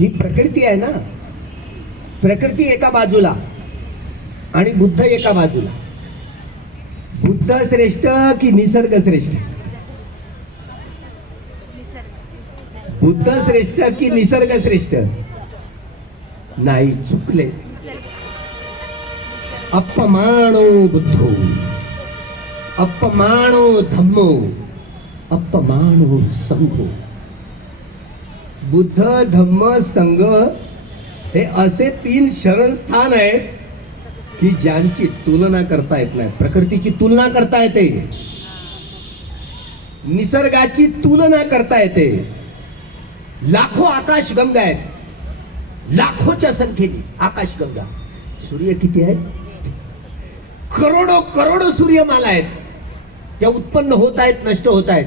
ही प्रकृती आहे ना, प्रकृती एका बाजूला आणि बुद्ध एका बाजूला. बुद्ध श्रेष्ठ की निसर्ग श्रेष्ठ? बुद्ध श्रेष्ठ की निसर्ग श्रेष्ठ? नाही, चुकले. अपमानो बुद्धो, अपमानो धम्मो, अपमानो संघो. बुद्ध, धम्म, संघ हे असे 3 शरणस्थान आहेत की ज्यांची तुलना करता येत नाही. प्रकृतीची तुलना करता येते, निसर्गाची तुलना करता येते. लाखो आकाशगंगा आहेत, लाखोच्या संख्येने आकाशगंगा. सूर्य किती आहेत? करोडो करोडो सूर्यमाला आहेत. त्या उत्पन्न होत आहेत, नष्ट होत आहेत.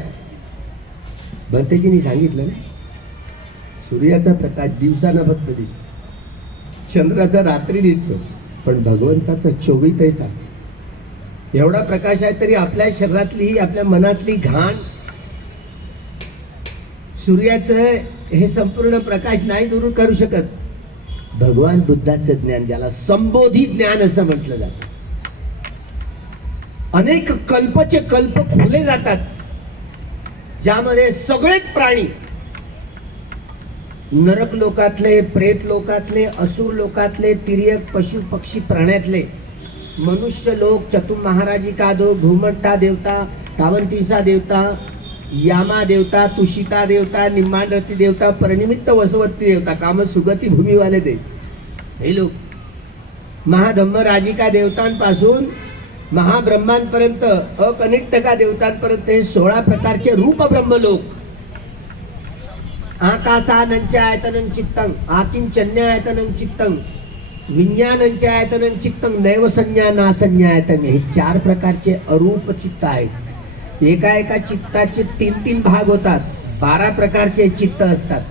भंतेजींनी सांगितलं ना, सूर्याचा प्रकाश दिवसानं फक्त दिसतो, चंद्राचा रात्री दिसतो, पण भगवंताचा 24 तास एवढा प्रकाश आहे. तरी आपल्या शरीरातली, आपल्या मनातली घाण सूर्याचं हे संपूर्ण प्रकाश नाही दूर करू शकत. भगवान बुद्धाचं ज्ञान, ज्याला संबोधी ज्ञान असं म्हटलं जातं, अनेक कल्पचे कल्प खोले जातात, ज्यामध्ये सगळेच प्राणी, नरक लोकातले, प्रेत लोकातले, असुर लोकातले, तिर्यक, पशु पक्षी प्राण्यातले, मनुष्य लोक, चतुर्महाराजी कादो, घुमट्टा देवता, तावंतीसा देवता, यामा देवता, तुषिता देवता, निम्मांडरती देवता, परनिमित्त वसवत्ती देवता, काम सुगती भूमीवाले देव, हे लोक, महाधम्म राजिका देवतांपासून महाब्रह्मांपर्यंत, अकनिष्ठका देवतांपर्यंत हे 16 प्रकारचे रूप ब्रह्मलोक. आकाशानंचायतनं चित्तं, आकिंचन्यायतनं चित्तं, विज्ञानंचायतनं चित्तं, नैवसंज्ञा नासंज्ञायतन. हे 4 प्रकारचे अरूप चित्त आहेत. एका चित्ताचे 3 भाग होतात. 12 प्रकारचे चित्त असतात.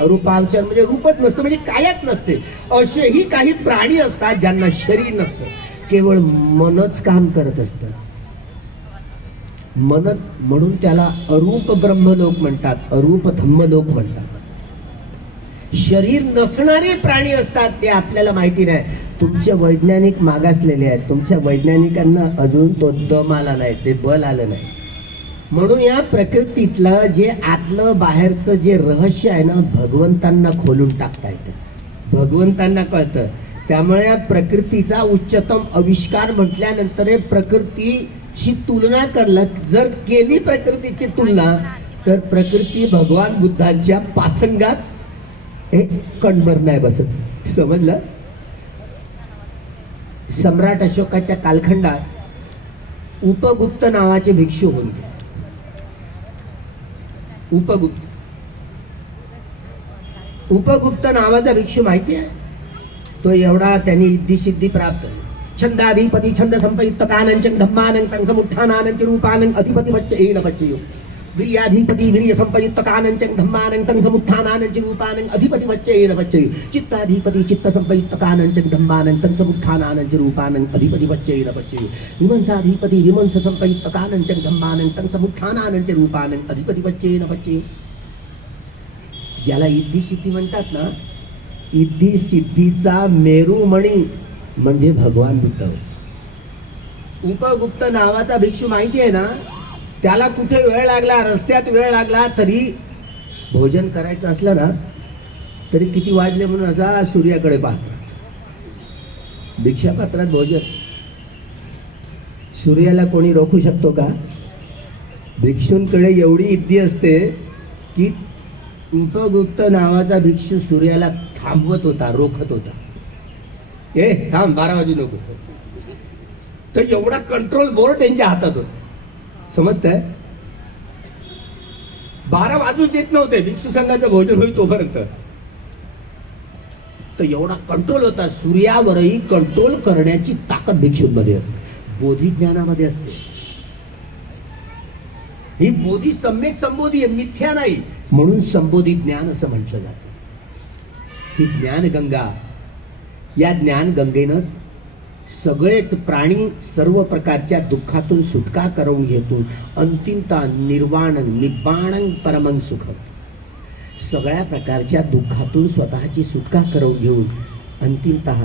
अरूपावचर म्हणजे रूपच नसतं, म्हणजे कायच नसते. असेही काही प्राणी असतात ज्यांना शरीर नसतं, केवळ मनच काम करत असतं. मनच, म्हणून त्याला अरूप ब्रह्मलोक म्हणतात, अरूप धम्मलोक म्हणतात. शरीर नसणारे प्राणी असतात, ते आपल्याला माहिती नाही. तुमचे वैज्ञानिक मागासलेले आहेत, तुमच्या वैज्ञानिकांना अजून तो दम आला नाही, ते बल आलं नाही. म्हणून या प्रकृतीतलं जे आतलं बाहेरचं जे रहस्य आहे ना, भगवंतांना खोलून टाकता येतं, भगवंतांना कळतं. त्यामुळे या प्रकृतीचा उच्चतम आविष्कार म्हटल्यानंतर प्रकृतीशी तुलना जर केली प्रकृतीची तुलना, तर प्रकृती भगवान बुद्धांच्या पासंगात एक कणभर नाही बसत. समजलं? सम्राट अशोकाच्या कालखंडात उपगुप्त नावाचे भिक्षू होऊन गेले. उपगुप्त नावाचा भिक्षू माहिती आहे? तो एवढा त्यांनी इद्धिसिद्धी प्राप्त, छंदाधिपती छंद संपयुक्त कानंचन धम्मानं समुत्थानानं रूपानं अधिपती वच्च येन पच्चयो, वीर्याधिपती वीर्य संपयुक्त कानंचन धम्मानं समुत्थानानं रूपानं अधिपती वच्च येन पच्चयो, चित्ताधिपती चित्त संपयुक्त कानंचन धम्मानं समुत्थानानं रूपानं अधिपती वच्च येन पच्चयो, विमंसाधिपती विमंस संपयुक्त कानंचन धम्मानं समुत्थानानं रूपानं अधिपती वच्च येन पच्चयो. ज्याला इद्धिसिद्धी म्हणतात ना, इद्धी सिद्धीचा मेरुमणी म्हणजे भगवान बुद्ध. उपगुप्त नावाचा भिक्षू माहिती आहे ना, त्याला कुठे वेळ लागला, रस्त्यात वेळ लागला, तरी भोजन करायचं असलं ना, तरी किती वाजले म्हणून असा सूर्याकडे पाहतात. भिक्षापात्रात भोजन, सूर्याला कोणी रोखू शकतो का? भिक्षूंकडे एवढी इद्धी असते की उपगुप्त नावाचा भिक्षू सूर्याला थांबवत होता, रोखत होता. ए थांब, 12 वाजू नको. तर एवढा कंट्रोल बोर्ड त्यांच्या हातात होता. समजतंय? 12 वाजूच देत नव्हते भिक्षू संघाचं भोजन होईल तोपर्यंत. तर एवढा कंट्रोल होता. सूर्यावरही कंट्रोल करण्याची ताकद भिक्षूंमध्ये असते, बोधी ज्ञानामध्ये असते. ही बोधी सम्यक संबोधी आहे, मिथ्या नाही, म्हणून संबोधी ज्ञान असं म्हटलं जातं. ही ज्ञानगंगा, या ज्ञानगंगेनं सगळेच प्राणी सर्व प्रकारच्या दुःखातून सुटका करून घेतून अंतिमता निर्वाण निब्बाण परमं सुखम, सगळ्या प्रकारच्या दुःखातून स्वतःची सुटका करून घेऊन अंतिमतः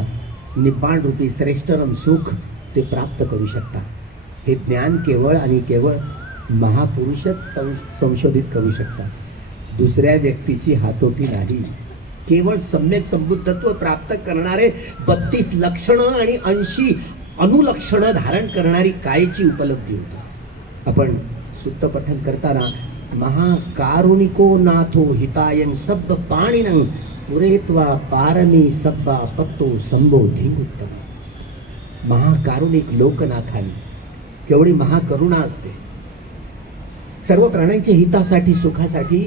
निब्बाण रूपी श्रेष्ठरम सुख ते प्राप्त करू शकता. हे ज्ञान केवळ आणि केवळ महापुरुषच संशोधित करू शकतात. दुसऱ्या व्यक्तीची हातोटी नाही. केवळ सम्यक संबुद्धत्व प्राप्त करणारे 32 लक्षणं आणि 80 अनुलक्षणं धारण करणारी कायची उपलब्धी होते. आपण सुत्त पठन करताना महाकारुणिको नाथो हितायन सब्ब पाणिनं पुरेत्वा पारमी सब्बा पत्तो संबोधिंगुत्तम. महाकारुणिक लोकनाथाने केवढी महाकरुणा असते. सर्व प्राण्यांच्या हितासाठी सुखासाठी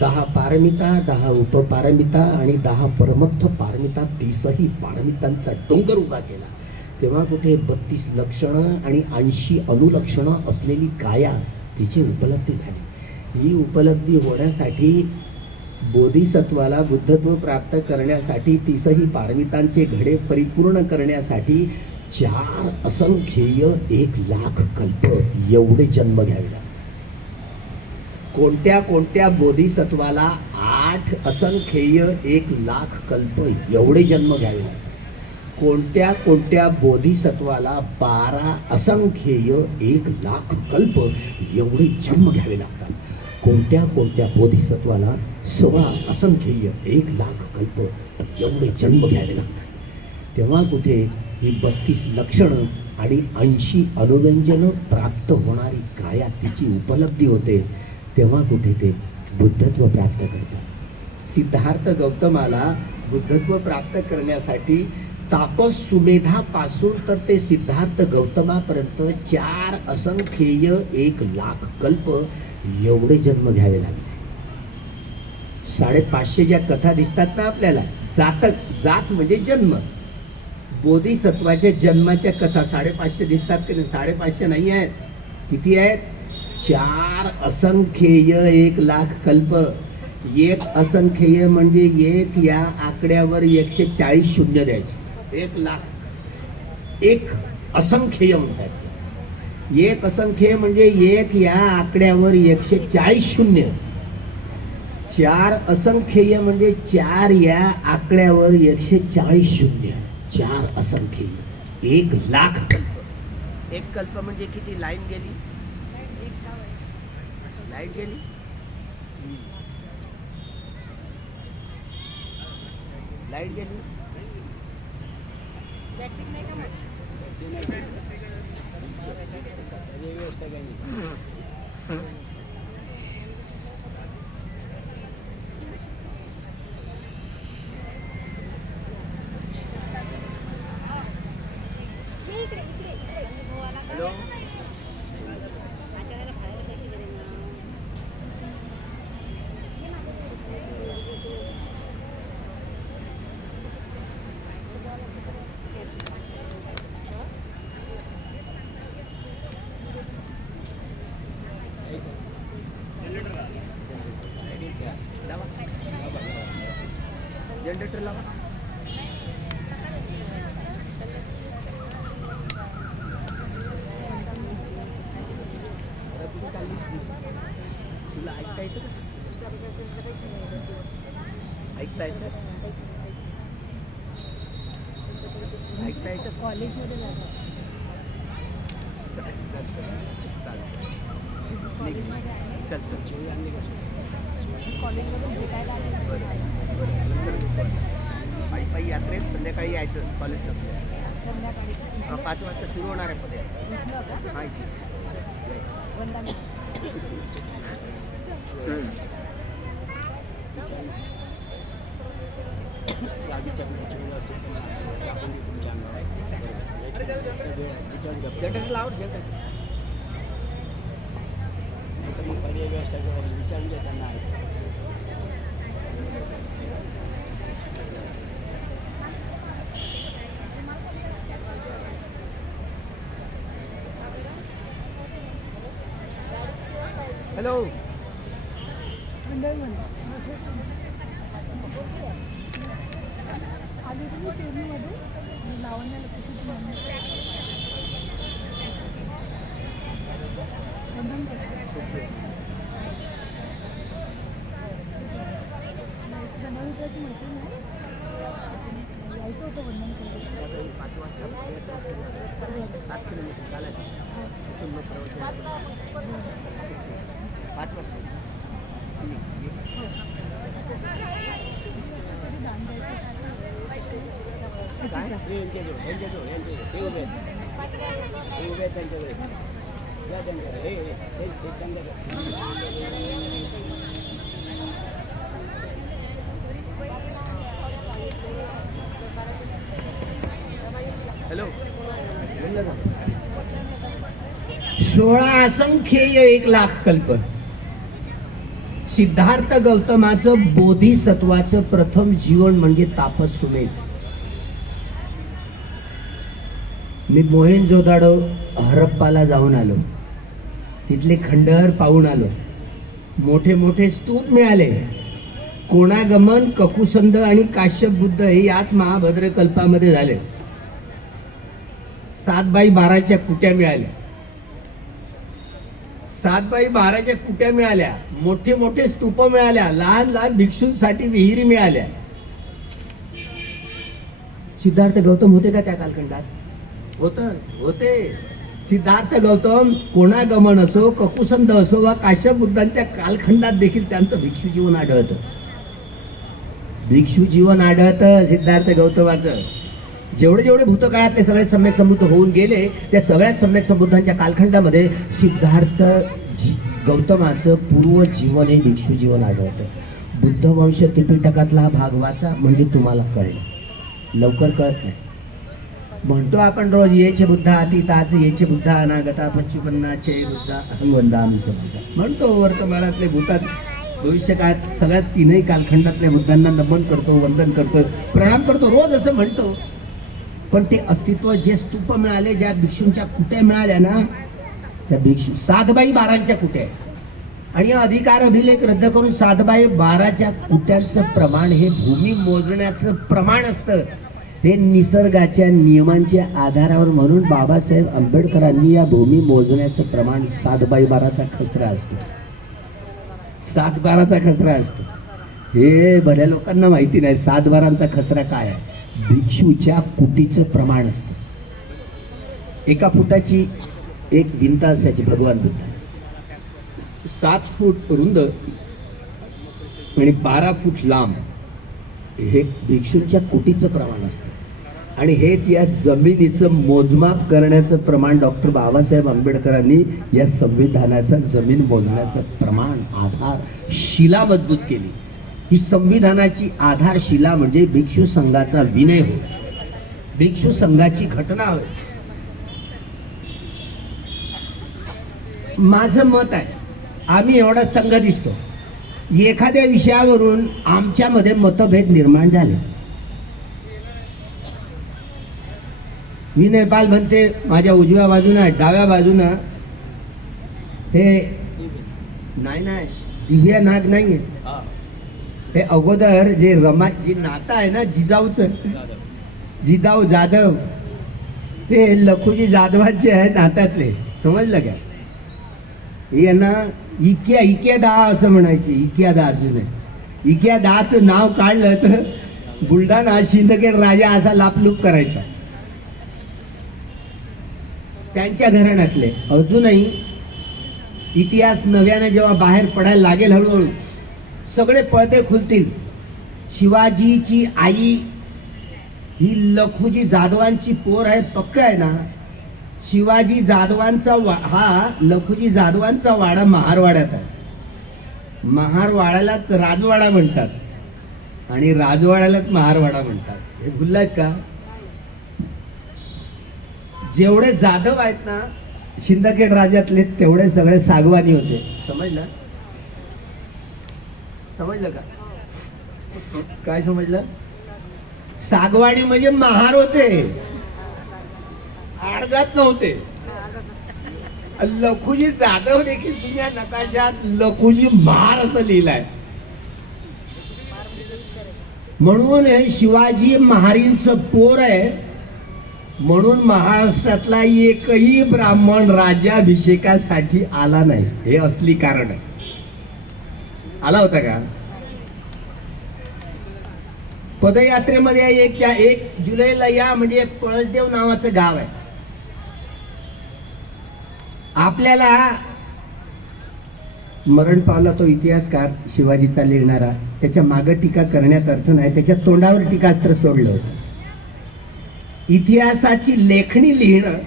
10 पारमिता, 10 उपपारमिता आणि 10 परमत्थ पारमिता, 30ही पारमितांचा डोंगर उभा केला. तेव्हा कुठे 32 लक्षणं आणि 80 अनुलक्षणं असलेली काया तिची उपलब्धी झाली. ही उपलब्धी होण्यासाठी बोधिसत्वाला बुद्धत्व प्राप्त करण्यासाठी 30ही पारमितांचे घडे परिपूर्ण करण्यासाठी 4 असंख्येय 1,00,000 कल्प एवढे जन्म घ्यावे लागले. कोणत्या कोणत्या बोधिसत्वाला 8 असंख्येय 1,00,000 कल्प एवढे जन्म घ्यावे लागले. कोणत्या कोणत्या बोधिसत्वाला 12 असंख्येय 1,00,000 कल्प एवढे जन्म घ्यावे लागतात. कोणत्या कोणत्या बोधिसत्वाला 16 असंख्येय 1,00,000 कल्प एवढे जन्म घ्यावे लागतात. तेव्हा कुठे ही 32 लक्षणं आणि 80 अनुव्यंजनं प्राप्त होणारी काया तिची उपलब्धी होते. तेव्हा कुठे ते बुद्धत्व प्राप्त करतात. सिद्धार्थ गौतमाला बुद्धत्व प्राप्त करण्यासाठी तापस सुमेधापासून तर ते सिद्धार्थ गौतमापर्यंत 4 असंख्येय 1,00,000 कल्प एवढे जन्म घ्यावे लागले. 550 ज्या कथा दिसतात ना आपल्याला, जात म्हणजे जन्म, बोधिसत्वाच्या जन्माच्या कथा 550 दिसतात की नाही? 550 नाही आहेत. किती आहेत? 4 असंख्येय 1,00,000 कल्प. एक असंख्येय म्हणजे 1 या आकड्यावर 140 शून्य द्यायचे. 1,00,000 एक असंख्येय म्हणतात. एक असंख्येय म्हणजे 1 या आकड्यावर 140 शून्य. 4 असंख्येय म्हणजे 4 या आकड्यावर 140 शून्य. 4 असंख्येय 1,00,000 कल्प. एक कल्प म्हणजे किती? लाईन गेली, लाईट गेली. लाईट गेली. हॅलो, जनरेटर लावा. तुला ऐकता येतं का? ऐकता येतं? ऐकता येतं? कॉलेजमध्ये चल कॉलेजमध्ये भेटायला पायी पायी यात्रेत संध्याकाळी यायचं. कॉलेज संध्याकाळी 5 वाजता सुरू होणार आहे. मध्ये जनरेटर लावत पर्याय व्यवस्था विचारून त्यांना. हॅलो, हॅलो 16 असंख्येय 1,00,000 कल्प. सिद्धार्थ गौतमाचं बोधिसत्वाचं प्रथम जीवन म्हणजे तापस सुमेध. मी मोहेंजोदाडो हरप्पाला जाऊन आलो, तिथले खंडहर पाहून आलो. मोठे मोठे स्तूप मिळाले. कोणागमन, ककुसंद आणि काश्यप बुद्ध हे याच महाभद्र कल्पामध्ये झाले. 7x12 कुट्या मिळाल्या. 7x12 कुट्या मिळाल्या. मोठे मोठे स्तूप मिळाल्या. लहान लहान भिक्षूंसाठी विहिरी मिळाल्या. सिद्धार्थ गौतम होते का त्या कालखंडात? होते. सिद्धार्थ गौतम कोणागमन असो, ककुसंद असो वा काश्यप बुद्धांच्या कालखंडात देखील त्यांचं भिक्षू जीवन आढळतं. भिक्षू जीवन आढळतं सिद्धार्थ गौतमाचं. जेवढे जेवढे भूतकाळात सगळे सम्यक संबुद्ध होऊन गेले, त्या सगळ्या सम्यक संबुद्धांच्या कालखंडामध्ये सिद्धार्थ गौतमाचं पूर्व जीवन हे भिक्षू जीवन आढळतं. बुद्धवंश त्रिपिटकातला हा भाग वाचा म्हणजे तुम्हाला कळेल. लवकर कळत नाही. म्हणतो आपण रोज येचे बुद्धा अतीताच, येचे बुद्धा अनागता, पच्चुपन्नाचे बुद्धा अहं वंदामी बुद्धा म्हणतो. वर्तमानातले भूतात भविष्य काळात सगळ्यात तीनही कालखंडातल्या बुद्धांना नमन करतो, वंदन करतो, प्रणाम करतो, रोज असं म्हणतो. पण ते अस्तित्व, जे स्तूप मिळाले, ज्या भिक्षूंच्या कुट्या मिळाल्या ना, त्या भिक्षू 7x12 कुट्या आहे. आणि अधिकार अभिलेख रद्द करून 7x12 कुट्यांचं प्रमाण हे भूमी मोजण्याचं प्रमाण असतं. हे निसर्गाच्या नियमांच्या आधारावर. म्हणून बाबासाहेब आंबेडकरांनी या भूमी मोजण्याचं प्रमाण 7x12 खसरा असतो. 7/12 खसरा असतो. हे भल्या लोकांना माहिती नाही 7/12 खसरा काय आहे. भिक्षूच्या कुटीचं प्रमाण असतं. 1 फुटाची एक भिंत असायची भगवान बुद्ध. 7 फूट रुंद आणि 12 फूट लांब हे भिक्षूंच्या कुटीचं प्रमाण असतं. आणि हेच या जमिनीचं मोजमाप करण्याचं प्रमाण डॉक्टर बाबासाहेब आंबेडकरांनी या संविधानाचा जमीन मोजण्याचं प्रमाण, आधार शिला मजबूत केली. ही संविधानाची आधारशिला म्हणजे भिक्षू संघाचा विनय होय, भिक्षू संघाची घटना होय. माझं मत आहे, आम्ही एवढा संघ दिसतो, एखाद्या विषयावरून आमच्यामध्ये मतभेद निर्माण झाले. विनयपाल म्हणते माझ्या उजव्या बाजूनं, डाव्या बाजूनं हे नाही दिव्या नाग नाहीये. हे अगोदर जे जी नातं आहे ना जिजाऊ जाधव, ते लखुजी जाधवांचे आहेत नात्यातले. समजलं का? यांना इक्या दा असं म्हणायचे. इक्या दा अजून आहे. इक्या दाचं नाव काढलं तर बुलढाणा सिंदखेड राजा असा लापलूप करायचा. त्यांच्या घराण्यातले अजूनही इतिहास नव्याने जेव्हा बाहेर पडायला लागेल, हळूहळू सगळे पडदे खुलतील. शिवाजीची आई ही लखुजी जाधवांची पोर आहे, पक्क आहे ना. शिवाजी जाधवांचा हा लखुजी जाधवांचा वाडा महारवाड्यात आहे. महारवाड्यालाच राजवाडा म्हणतात आणि राजवाड्यालाच महारवाडा म्हणतात. हे भुललात का? जेवढे जाधव आहेत ना सिंदखेड राज्यातले, तेवढे सगळे सागवानी होते. समजलं का? काय समजलं? सागवाणी म्हणजे महार होते, आडगात नव्हते. लखुजी जाधव देखील तुम्ही नकाशात लखुजी महार असं लिहिलंय. म्हणून शिवाजी महारींचं पोर आहे. म्हणून महाराष्ट्रातला एकही ब्राह्मण राज्याभिषेकासाठी आला नाही. हे असली कारण आहे. आला होता का? पदयात्रेमध्ये एक जुलैला या, म्हणजे एक कळसदेव नावाचं गाव आहे. आपल्याला मरण पावला तो इतिहासकार शिवाजीचा लिहिणारा, त्याच्या मागं टीका करण्यात अर्थ नाही, त्याच्या तोंडावर टीकास्त्र सोडलं होतं. इतिहासाची लेखणी लिहिणं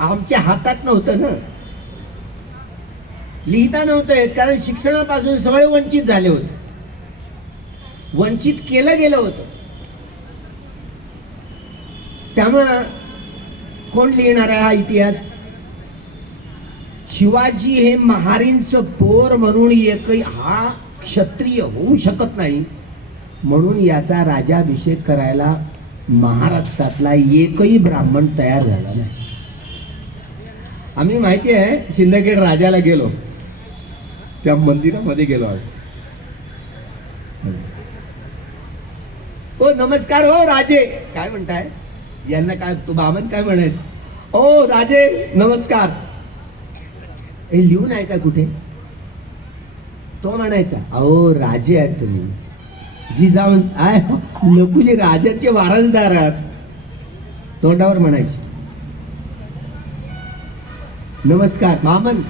आमच्या हातात नव्हतं ना, लिहिता नव्हतं येत, कारण शिक्षणापासून सगळे वंचित झाले होते, वंचित केलं गेलं होतं. त्यामुळं कोण लिहिणार आहे हा इतिहास? शिवाजी हे महारींचं पोर म्हणून एकही हा क्षत्रिय होऊ शकत नाही, म्हणून याचा राज्याभिषेक करायला महाराष्ट्रातला एकही ब्राह्मण तयार झाला नाही. आम्ही माहिती आहे सिंदखेड राजाला गेलो, त्या मंदिरामध्ये गेलो आहोत. ओ नमस्कार हो राजे, काय म्हणताय? यांना काय तू बामन काय म्हणायचं? ओ राजे नमस्कार. हे लिहून आहे का कुठे? तो म्हणायचा अहो राजे आहेत तुम्ही, जी जाऊन लकुजी राजाचे वारसदार आहात, तोंडावर म्हणायचे. नमस्कार मामन.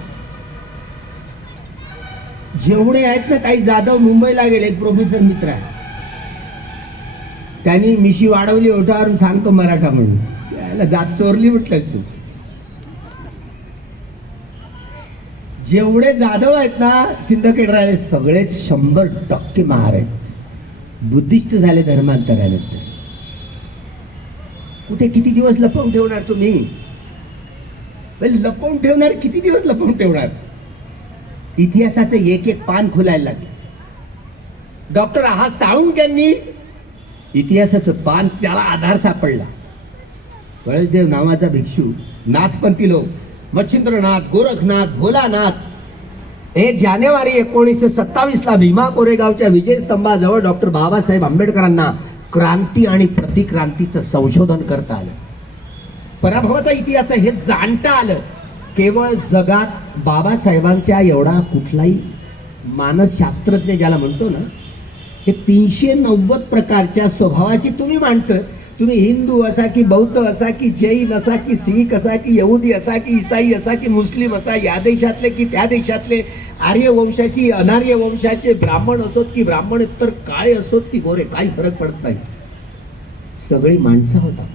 जेवढे आहेत ना, काही जाधव मुंबईला गेले, एक प्रोफेसर मित्र आहे, त्यांनी मिशी वाढवली ओठावरून, सांगतो मराठा म्हणून, याला जात चोरली म्हटलं. तू जेवढे जाधव आहेत ना सिंदखेड राहिले, सगळेच 100% महार आहेत, बुद्धिस्ट झाले धर्मांतरानंतर. कुठे किती दिवस लपवून ठेवणार तुम्ही? लपवून ठेवणार किती दिवस लपवून ठेवणार? इतिहासाचं एक एक पान खुलायला लागले. डॉक्टर आहा साळुंख यांनी इतिहासाचं पान, त्याला आधार सापडला. कळसदेव नावाचा भिक्षू, नाथपंथी लोक, मच्छिंद्रनाथ, गोरखनाथ, भोलानाथ, 1 जानेवारी 1927 ला भीमा कोरेगावच्या विजयस्तंभाजवळ डॉक्टर बाबासाहेब आंबेडकरांना क्रांती आणि प्रतिक्रांतीचं संशोधन करता आलं. पराभवाचा इतिहास हे जाणता आलं. केवळ जगात बाबासाहेबांच्या एवढा कुठलाही मानसशास्त्रज्ञ ज्याला म्हणतो ना, हे 390 प्रकारच्या स्वभावाची तुम्ही माणसं, तुम्ही हिंदू असा की बौद्ध असा की जैन असा की शीख असा की यहुदी असा की ईसाई असा की मुस्लिम असा, या देशातले की त्या देशातले, आर्य वंशाची अनार्य वंशाचे, ब्राह्मण असोत की ब्राह्मणेतर काळे असोत की गोरे, काही फरक पडत नाही, सगळी माणसं होता.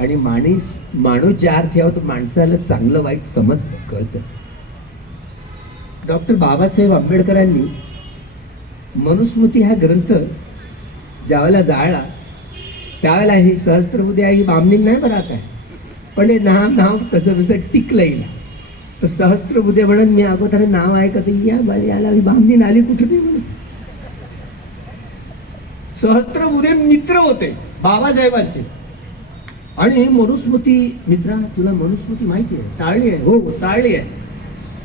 आणि माणूस ज्या अर्थी आहोत, माणसाला चांगलं वाईट समजतं, कळतं. डॉक्टर बाबासाहेब आंबेडकरांनी मनुस्मृती हा ग्रंथ ज्यावेळेला जाळला, त्यावेळेला ही सहस्त्रबुद्धे ही बामणी नाही बरं आहे, पण हे नाव तसं तसं टिकलं येईल. तर सहस्त्रबुद्धे म्हणून मी अगोदर नाव ऐकत याला बामणी आली कुठे नाही म्हणून. सहस्त्रबुद्धे मित्र होते बाबासाहेबांचे. आणि मनुस्मृती, मित्रा तुला मनुस्मृती माहिती आहे? चाळली आहे? हो चाळली आहे.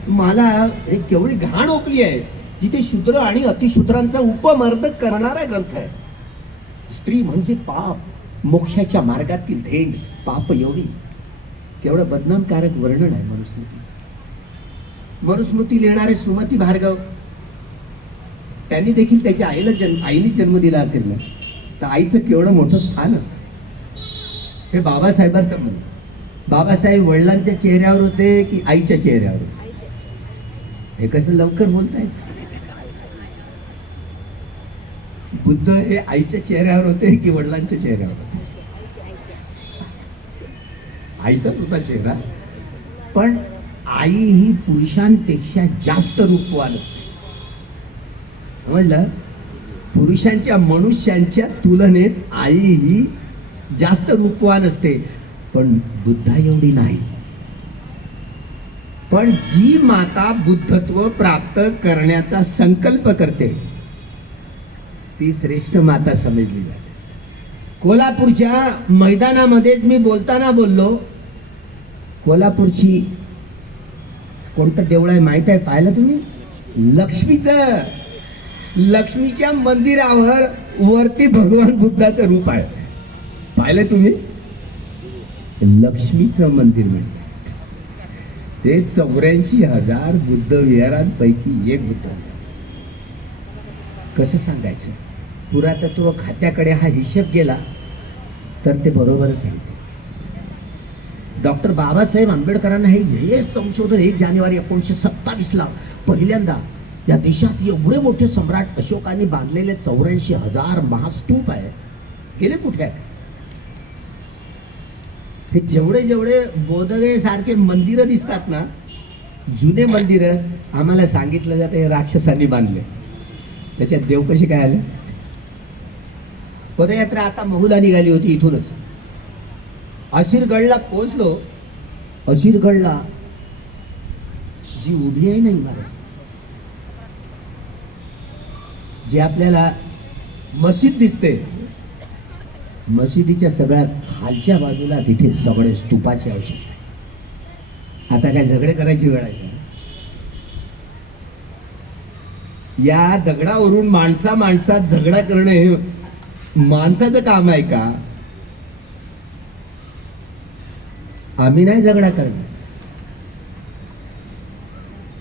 मला हे केवढी घाण ओकली आहे, जिथे शूद्र आणि अतिशूद्रांचा उपमर्द करणारा ग्रंथ आहे. स्त्री म्हणजे पाप, मोक्षाच्या मार्गातील धेंड, पाप योगी, केवढं बदनामकारक वर्णन आहे मनुस्मृती. मनुस्मृती लिहिणारे सुमती भार्गव, त्यांनी देखील त्याच्या आईने जन्म दिला असेल ना, तर आईचं केवढं मोठं स्थान असतं. हे बाबासाहेबांचं म्हणणं. बाबासाहेब वडिलांच्या चेहऱ्यावर होते की आईच्या चेहऱ्यावर होते? हे कसं लवकर बोलताय? बुद्ध हे आईच्या चेहऱ्यावर होते की वडिलांच्या चेहऱ्यावर होते? आईचा सुद्धा चेहरा. पण आई ही पुरुषांपेक्षा जास्त रूपवान असते, समजलं? पुरुषांच्या, मनुष्यांच्या तुलनेत आई ही जास्त रूपवान असते, पण बुद्धा एवढी नाही. पण जी माता बुद्धत्व प्राप्त करण्याचा संकल्प करते, ती श्रेष्ठ माता समजली जाते. कोल्हापूरच्या मैदानामध्येच मी बोलताना बोललो, कोल्हापूरची कोणतं देऊळ आहे माहित आहे? पाहिलं तुम्ही? लक्ष्मीचं. लक्ष्मीच्या मंदिरावर वरती भगवान बुद्धाचं रूप आहे, पाहिलं तुम्ही? लक्ष्मीचं मंदिर म्हणजे ते 84,000 बुद्ध विहारांपैकी एक बुद्ध. कसं सांगायचं? पुरातत्व खात्याकडे हा हिशेब गेला तर ते बरोबर सांगते. डॉक्टर बाबासाहेब आंबेडकरांना हे संशोधन 1 जानेवारी 1927ला पहिल्यांदा या देशात एवढे मोठे सम्राट अशोकाने बांधलेले 84,000 महास्तूप आहे, गेले कुठे आहे? हे जेवढे जेवढे बोधगया सारखे मंदिरं दिसतात ना, जुने मंदिरं, आम्हाला सांगितलं जातं हे राक्षसांनी बांधले. त्याच्यात देव कसे काय आले? पदयात्रा आता महुला निघाली होती इथूनच. अशीरगडला पोहोचलो. अशीरगडला जी उभी आहे नाही मला, जी आपल्याला मशीद दिसते, मशिदीच्या सगळ्या खालच्या बाजूला तिथे सगळे स्तूपाचे अवशेष आहेत. आता काय झगडे करायची वेळ आहे का? या दगडावरून माणसात झगडा करणे हे माणसाचं काम आहे का? आम्ही नाही झगडा करणार.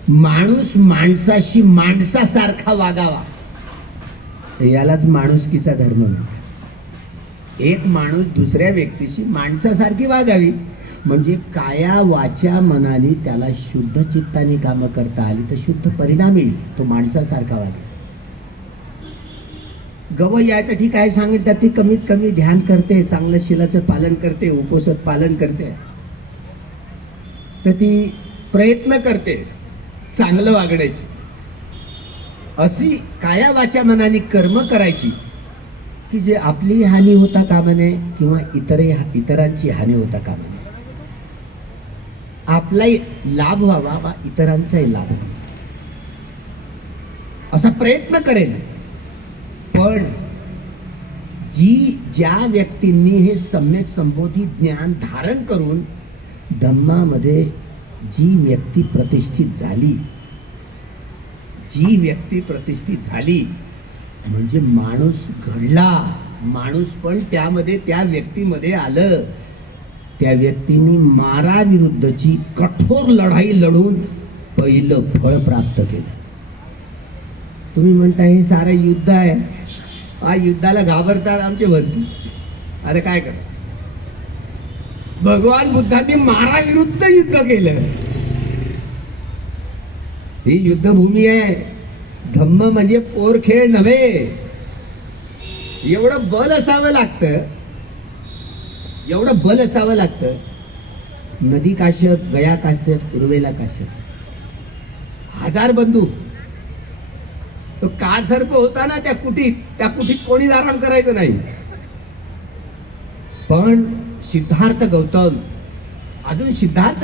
माणूस माणसाशी माणसासारखा वागावा, यालाच माणुसकीचा धर्म म्हणतात. एक माणूस दुसऱ्या व्यक्तीशी माणसासारखी वागावी, म्हणजे काया वाचा मनाने त्याला शुद्ध चित्ताने कामं करता आली तर शुद्ध परिणाम येईल. तो माणसासारखा वागेल. गवय यासाठी काय सांगितलं? ती कमीत कमी ध्यान करते, चांगलं शिलाचं पालन करते, उपवासात पालन करते, तर ती प्रयत्न करते चांगलं वागण्याची. अशी काया वाचा मनाने कर्म करायची की जे आपली हानी होता कामा नये किंवा इतरांची हानी होता कामा नये. आपलाही लाभ व्हावा वा इतरांचाही लाभ व्हावा असा प्रयत्न करेल. पण ज्या व्यक्तींनी हे सम्यक संबोधी ज्ञान धारण करून धम्मामध्ये जी व्यक्ती प्रतिष्ठित झाली, म्हणजे माणूस घडला, माणूस पण त्यामध्ये त्या व्यक्तीमध्ये आलं. त्या व्यक्तींनी माराविरुद्धची कठोर लढाई लढून पहिलं फळ प्राप्त केलं. तुम्ही म्हणता हे सारं युद्ध आहे, हा युद्धाला घाबरतात आमचे बंधू. अरे काय करा, भगवान बुद्धांनी माराविरुद्ध युद्ध केलं. ही युद्धभूमी आहे. धम्म म्हणजे पोरखेळ नव्हे. एवढं बल असावं लागतं. नदी काश्यप, गया काश्यप, उर्वेला काश्यप 1000 बंधू. तो का सर्प होता ना त्या कुटीत कोणीच आराम करायचं नाही. पण सिद्धार्थ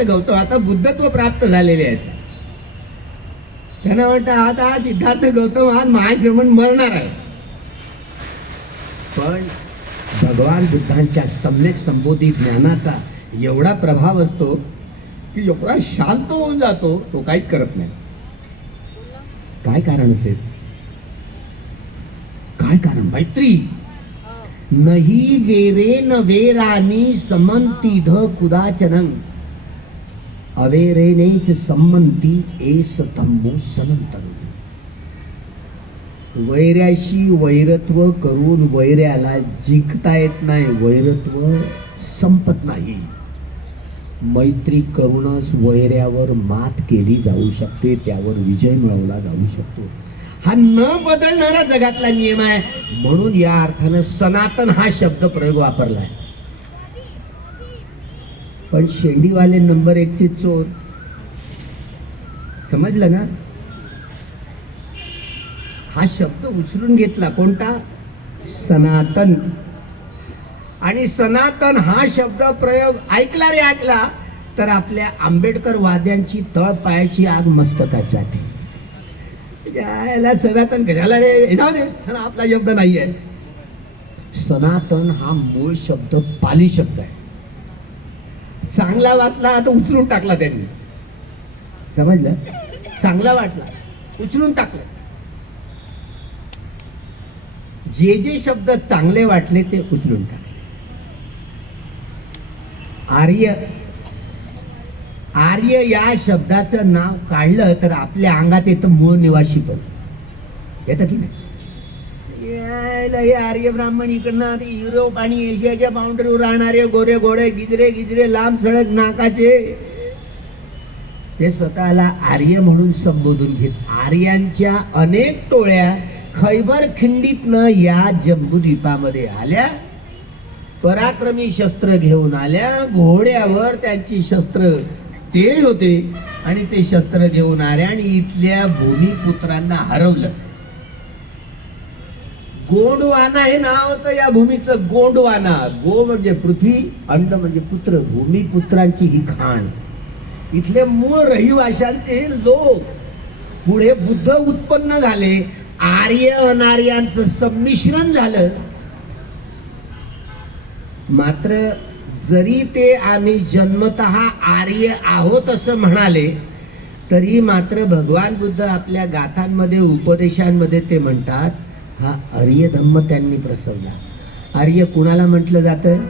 गौतम आता बुद्धत्व प्राप्त झालेले आहेत. त्यांना म्हणतात आता हा सिद्धार्थ गौतम हा महाश्रमण मरणार आहे. पण भगवान बुद्धांच्या सम्यक संबोधी ज्ञानाचा एवढा प्रभाव असतो की एवढा शांत होऊन जातो, तो काहीच करत नाही. काय कारण असेल? काय कारण? मैत्री. नही वेरे न वेरानी समंतिध कुदाचनं अवेरेनेच संमंती एस तंबू सनंतरू. वैऱ्याशी वैरत्व करून वैऱ्याला जिंकता येत नाही, वैरत्व संपत नाही. मैत्री करूनच वैऱ्यावर मात केली जाऊ शकते, त्यावर विजय मिळवला जाऊ शकतो. हा न बदलणारा जगातला नियम आहे. म्हणून या अर्थानं सनातन हा शब्द प्रयोग वापरलाय. पण शेंडीवाले नंबर 1 चे चोर, समजलं ना? हा शब्द उचलून घेतला. कोणता? सनातन. आणि सनातन हा शब्द प्रयोग ऐकला तर आपल्या आंबेडकर वाद्यांची तळ पायाची आग मस्तकात जाते. याला सनातन कशाला रे? जाऊ दे, आपला शब्द नाही आहे. सनातन हा मूळ शब्द पाली शब्द आहे. चांगला वाटला आता उचलून टाकला त्यांनी. समजलं? चांगला वाटला उचलून टाकलं. जे शब्द चांगले वाटले ते उचलून टाकले. आर्य या शब्दाचं नाव काढलं तर आपल्या अंगात येतं मूळ निवासी पण. येतं की नाही? यायला हे आर्य ब्राह्मण इकडनं आता युरोप आणि एशियाच्या बाउंड्रीवर राहणारे गोरे घोडे गिजरे गिजरे लांब सडक नाकाचे ते स्वतःला आर्य म्हणून संबोधून घेत. आर्यांच्या अनेक टोळ्या खैबर खिंडीतनं या जम्बूद्वीपामध्ये आल्या, पराक्रमी शस्त्र घेऊन आल्या, घोड्यावर त्यांची शस्त्र तेज होते आणि ते शस्त्र घेऊन आल्या आणि इथल्या भूमिपुत्रांना हरवलं. गोंडवाना हे नाव होतं या भूमीचं. गोंडवाना, गो म्हणजे पृथ्वी, अंड म्हणजे पुत्र, भूमिपुत्रांची ही खाण. इथले मूळ रहिवाशांचे लोक. पुढे बुद्ध उत्पन्न झाले, आर्य अनार्यांचं संमिश्रण झालं. मात्र जरी ते आम्ही जन्मतः आर्य आहोत असं म्हणाले तरी मात्र भगवान बुद्ध आपल्या गाथांमध्ये उपदेशांमध्ये ते म्हणतात हा आर्य धम्म त्यांनी प्रसवला. आर्य कुणाला म्हटलं जातं?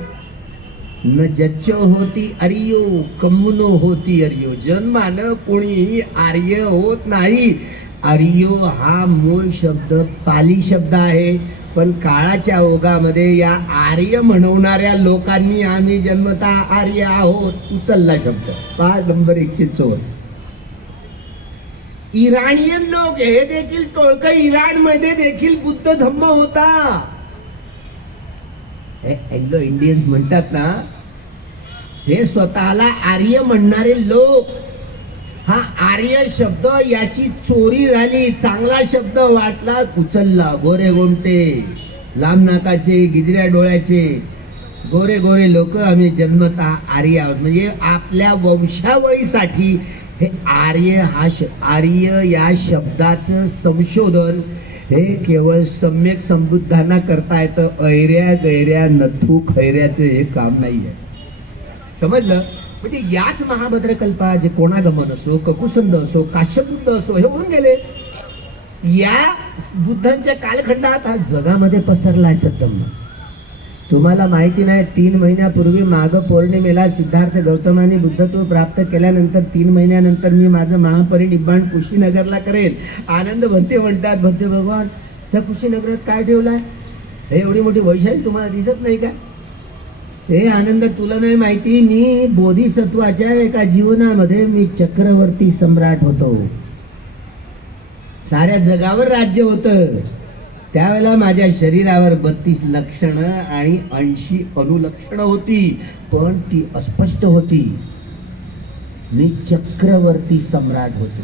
न जच्चो होती अर्यो कम्मुनो होती अर्यो. जन्मानं कोणीही आर्य होत नाही. आर्यो हा मूळ शब्द पाली शब्द आहे, पण काळाच्या ओघामध्ये या आर्य म्हणवणाऱ्या लोकांनी आम्ही जन्मतः आर्य आहोत उचलला शब्द. पाच नंबर 104. इराणियन लोक हे देखील टोळकं. इराणमध्ये देखील बुद्ध धम्म होता. एंग्लो इंडियन्स म्हणतात ना, हे स्वतःला आर्य म्हणणारे लोक. हा आर्य शब्द याची चोरी झाली. चांगला शब्द वाटला उचलला. गोरे गोमटे लांब नाकाचे गिजऱ्या डोळ्याचे गोरे गोरे लोक आम्ही जन्मतः आर्य आहोत. म्हणजे आपल्या वंशावळीसाठी हे आर्य या शब्दाचं संशोधन हे केवळ सम्यक समृद्धांना करता येतं. ऐऱ्या गैऱ्या नथू खैऱ्याचं हे काम नाही आहे. समजलं? म्हणजे याच महाभद्रकल्पा जे कोणागमन असो, ककुसंद असो, काश्यपबुद्ध असो, हे होऊन गेले. या बुद्धांच्या कालखंडात हा जगामध्ये पसरलाय सद्धम्म. तुम्हाला माहिती नाही, 3 महिन्यापूर्वी माघ पौर्णिमेला सिद्धार्थ गौतमाने बुद्धत्व प्राप्त केल्यानंतर 3 महिन्यानंतर मी माझं महापरिनिब्बाण कुशीनगरला करेन. आनंद भंते म्हणतात, भंते भगवान त्या कुशीनगरात काय ठेवलाय? हे एवढी मोठी वैशाली तुम्हाला दिसत नाही का? हे आनंद तुला नाही माहिती, मी बोधिसत्वाच्या एका जीवनामध्ये मी चक्रवर्ती सम्राट होतो. साऱ्या जगावर राज्य होतं. त्यावेळेला माझ्या शरीरावर 32 लक्षणं आणि 80 अनुलक्षणं होती, पण ती अस्पष्ट होती. मी चक्रवर्ती सम्राट होतो.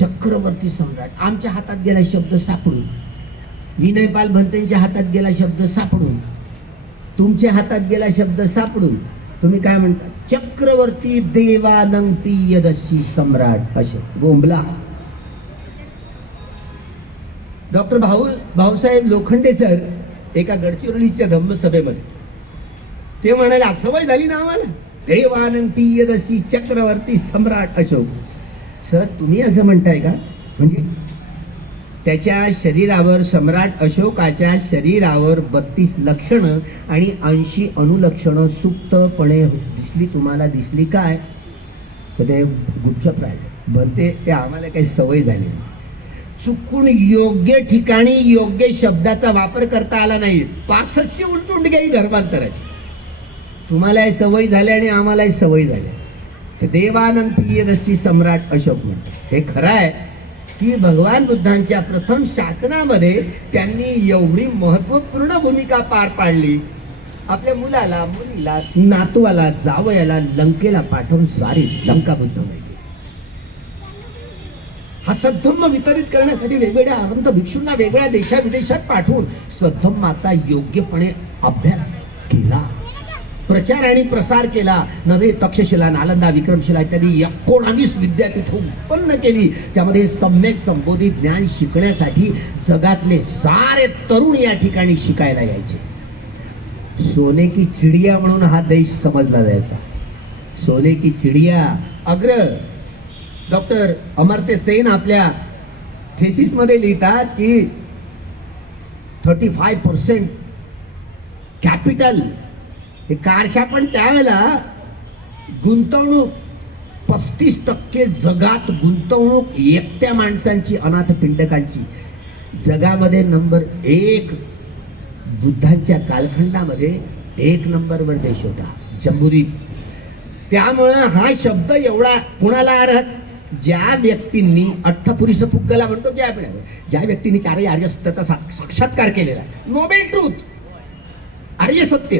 चक्रवर्ती सम्राट. आमच्या हातात गेला शब्द सापडून, विनयपाल भंतेंच्या हातात गेला शब्द सापडून, तुमच्या हातात गेला शब्द सापडून तुम्ही काय म्हणता? चक्रवर्ती देवानंती यदशी सम्राट. असे गोंबला. डॉक्टर भाऊसाहेब लोखंडे सर एका गडचिरोलीच्या धम्मसभेमध्ये ते म्हणाले, सवय झाली ना आम्हाला, देवानंती यदशी चक्रवर्ती सम्राट अशोक. सर तुम्ही असं म्हणताय का? म्हणजे त्याच्या शरीरावर, सम्राट अशोकाच्या शरीरावर 32 लक्षणं आणि 80 अनुलक्षणं सुप्तपणे दिसली. तुम्हाला दिसली काय? तर ते गुपचूप राहिले. म्हणते ते आम्हाला काही सवय झाली. चुकून योग्य ठिकाणी योग्य शब्दाचा वापर करता आला नाही. 65 उलटून गेली धर्मांतराची. तुम्हाला सवय झाली आणि आम्हालाही सवय झाली. देवानंद यदशी सम्राट अशोक म्हणते. हे खरं आहे की भगवान बुद्धांच्या प्रथम शासनामध्ये त्यांनी एवढी महत्वपूर्ण भूमिका पार पाडली. आपल्या मुलाला, मुलीला, नातवाला, जावयाला लंकेला पाठवून सारी लंका बुद्ध माहिती. हा सद्धम्म वितरित करण्यासाठी वेगवेगळ्या अनंत भिक्षूंना वेगळ्या देशाविदेशात पाठवून सद्धम्माचा योग्यपणे अभ्यास केला, प्रचार आणि प्रसार केला. नव्हे तक्षशिला, नालंदा, विक्रमशिला इत्यादी 19 विद्यापीठं उत्पन्न केली. त्यामध्ये सम्यक संबोधित ज्ञान शिकण्यासाठी जगातले सारे तरुण या ठिकाणी शिकायला यायचे. सोने की चिडिया म्हणून हा देश समजला जायचा. सोने की चिडिया. अग्र डॉक्टर अमर्त्य सेन आपल्या थेसिसमध्ये लिहितात की 35% कॅपिटल हे कारशा, पण त्यावेळेला गुंतवणूक 35% जगात गुंतवणूक एकट्या माणसांची, अनाथ पिंडकांची. जगामध्ये नंबर 1 बुद्धांच्या कालखंडामध्ये 1 नंबरवर देश होता जम्बुद्वीप. त्यामुळं हा शब्द एवढा कुणाला अर्हत, ज्या व्यक्तींनी अठ्ठपुरीचं पुग्गला म्हणतो ज्या व्यक्तींनी चारही आर्य सत्याचा साक्षात्कार केलेला आहे, नोबेल ट्रूथ, आर्य सत्य.